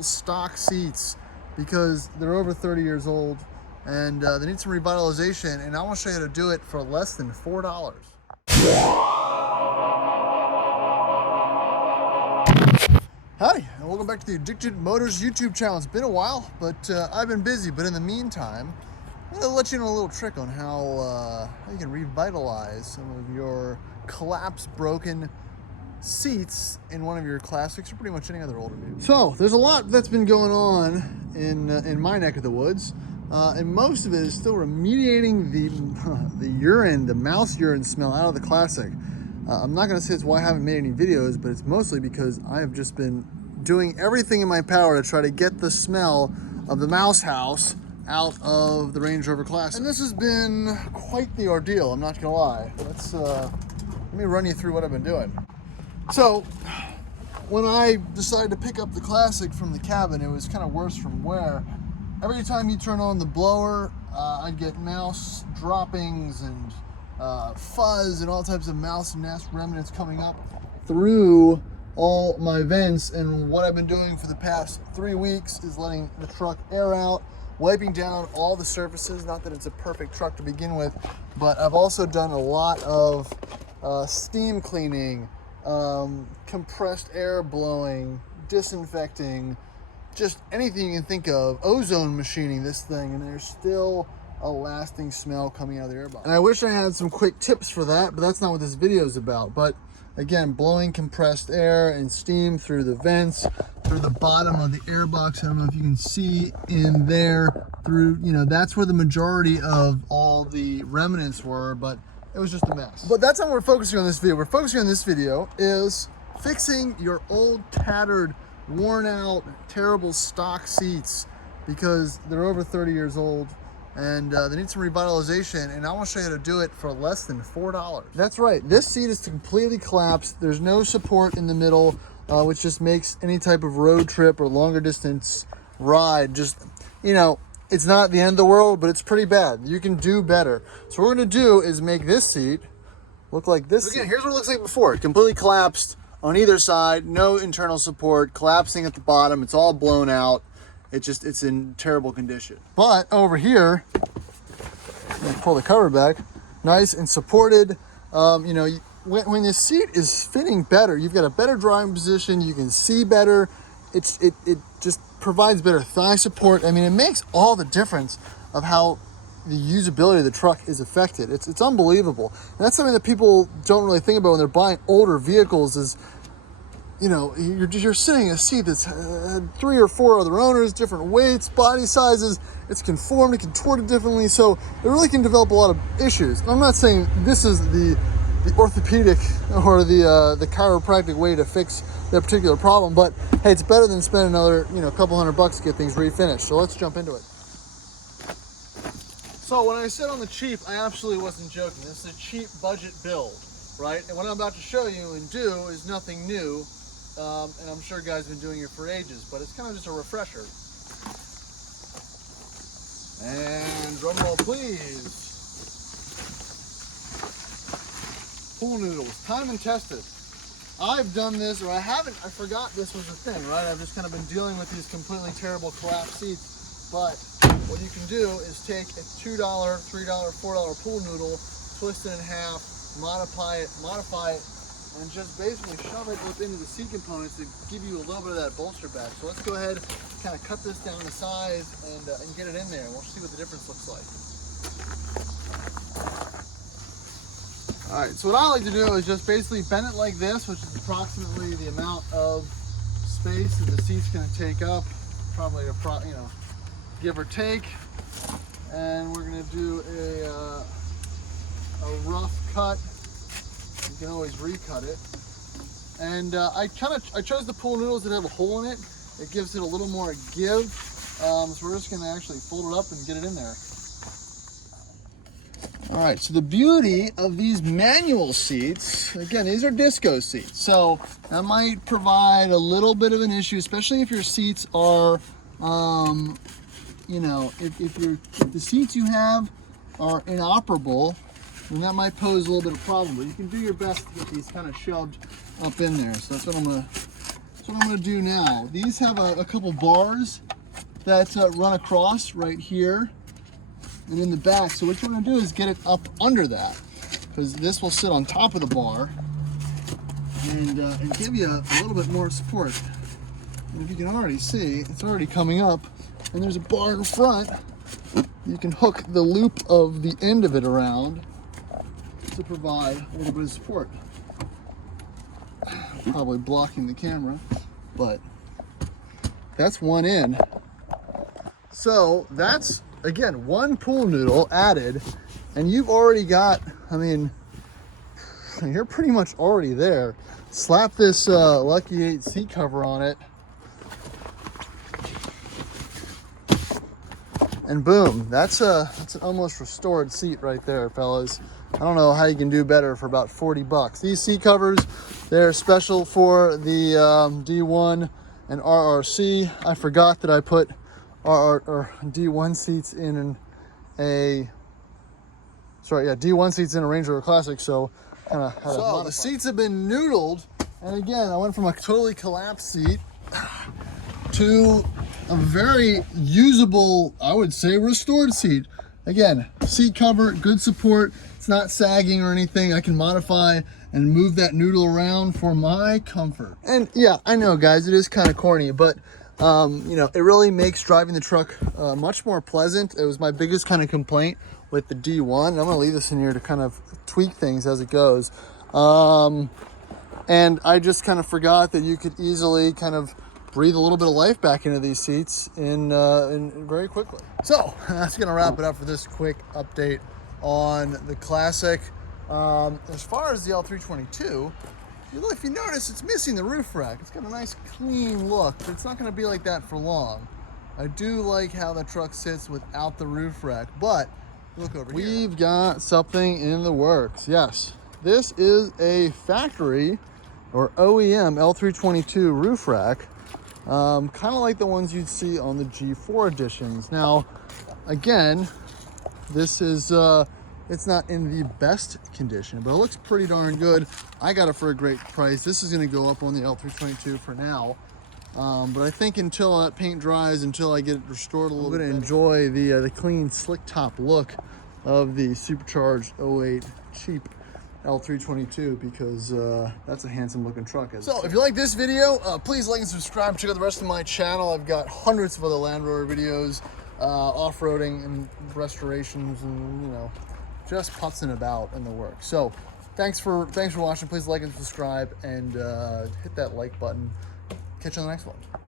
stock seats because they're over 30 years old and they need some revitalization, and I want to show you how to do it for less than $4. Howdy, and welcome back to the Addicted Motors YouTube channel. It's been a while, but I've been busy. But in the meantime, I'm going to let you know a little trick on how you can revitalize some of your collapsed, broken seats in one of your classics or pretty much any other older vehicle. So there's a lot that's been going on in my neck of the woods, and most of it is still remediating the mouse urine smell out of the classic. I'm not going to say it's why I haven't made any videos, but it's mostly because I have just been doing everything in my power to try to get the smell of the mouse house out of the Range Rover Classic. And this has been quite the ordeal, I'm not going to lie. Let me run you through what I've been doing. So, when I decided to pick up the Classic from the cabin, it was kind of worse from wear. Every time you turn on the blower, I'd get mouse droppings and fuzz and all types of mouse nest remnants coming up through all my vents. And what I've been doing for the past 3 weeks is letting the truck air out, wiping down all the surfaces. Not that it's a perfect truck to begin with, but I've also done a lot of steam cleaning, compressed air blowing, disinfecting, just anything you can think of, ozone machining this thing, and there's still a lasting smell coming out of the airbox. And I wish I had some quick tips for that, but that's not what this video is about. But again, blowing compressed air and steam through the vents, through the bottom of the airbox. I don't know if you can see in there, through, that's where the majority of all the remnants were, but it was just a mess. But that's not what we're focusing on this video. We're focusing on this video is fixing your old, tattered, worn out, terrible stock seats because they're over 30 years old and they need some revitalization, and I want to show you how to do it for less than $4. That's right. This seat is completely collapsed. There's no support in the middle, which just makes any type of road trip or longer distance ride just, it's not the end of the world, but it's pretty bad. You can do better. So what we're going to do is make this seat look like this. So again, here's what it looks like before. It completely collapsed on either side, no internal support, collapsing at the bottom. It's all blown out. It's in terrible condition. But over here, let me pull the cover back, nice and supported. When the seat is fitting better, you've got a better driving position, you can see better. It just provides better thigh support. I mean, it makes all the difference of how the usability of the truck is affected. It's unbelievable. And that's something that people don't really think about when they're buying older vehicles is, you're sitting in a seat that's had 3 or 4 other owners, different weights, body sizes. It's conformed, it contorted differently, so it really can develop a lot of issues. I'm not saying this is the orthopedic or the chiropractic way to fix that particular problem, but hey, it's better than spending another couple $100 to get things refinished. So let's jump into it. So when I said on the cheap, I absolutely wasn't joking. This is a cheap budget build, right? And what I'm about to show you and do is nothing new. And I'm sure guys have been doing it for ages, but it's kind of just a refresher. And drum roll, please. Pool noodles, time and tested. I've done this, or I forgot this was a thing, right? I've just kind of been dealing with these completely terrible collapsed seats. But what you can do is take a $2, $3, $4 pool noodle, twist it in half, modify it, and just basically shove it up into the seat components to give you a little bit of that bolster back. So let's go ahead, kind of cut this down to size and get it in there. We'll see what the difference looks like. All right, so what I like to do is just basically bend it like this, which is approximately the amount of space that the seat's going to take up, probably give or take. And we're going to do a rough cut. You can always recut it. And I chose the pool noodles that have a hole in it. It gives it a little more give. So we're just going to actually fold it up and get it in there. All right, so the beauty of these manual seats, again, these are disco seats. So that might provide a little bit of an issue, especially if your seats are, if the seats you have are inoperable, then that might pose a little bit of problem. But you can do your best to get these kind of shoved up in there. So that's what I'm going to So what I'm going to do now, these have a couple bars that run across right here and in the back. So what you're going to do is get it up under that, because this will sit on top of the bar and give you a little bit more support. And if you can already see, it's already coming up, and there's a bar in front. You can hook the loop of the end of it around to provide a little bit of support. Probably blocking the camera, but that's one end. So that's, again, one pool noodle added, and you've already got, I mean, you're pretty much already there. Slap this Lucky 8 seat cover on it, and boom, that's an almost restored seat right there, fellas. I don't know how you can do better for about 40 bucks. These seat covers, they're special for the D1 and RRC. I forgot that I put D1 seats in D1 seats in a Range Rover Classic, so kind of had so the seats have been noodled, and again, I went from a totally collapsed seat to a very usable, I would say, restored seat. Again, seat cover, good support. It's not sagging or anything. I can modify and move that noodle around for my comfort. And yeah, I know, guys, it is kind of corny, but you know, it really makes driving the truck much more pleasant. It was my biggest kind of complaint with the D1. And I'm gonna leave this in here to kind of tweak things as it goes. And I just kind of forgot that you could easily kind of breathe a little bit of life back into these seats in very quickly. So that's gonna wrap it up for this quick update on the Classic. As far as the L322, if you notice, it's missing the roof rack. It's got a nice clean look, but it's not gonna be like that for long. I do like how the truck sits without the roof rack, but look over here. We've got something in the works, yes. This is a factory or OEM L322 roof rack. Kind of like the ones you'd see on the G4 editions. Now, again, this is, it's not in the best condition, but it looks pretty darn good. I got it for a great price. This is gonna go up on the L322 for now. But I think until that paint dries, until I get it restored a little bit, I'm gonna enjoy the clean, slick top look of the supercharged 08 cheap L322, because that's a handsome looking truck. So if you like this video, please like and subscribe. Check out the rest of my channel. I've got hundreds of other Land Rover videos, off-roading and restorations, and you know, just putzing about in the work. So thanks for watching. Please like and subscribe, and hit that like button. Catch you on the next one.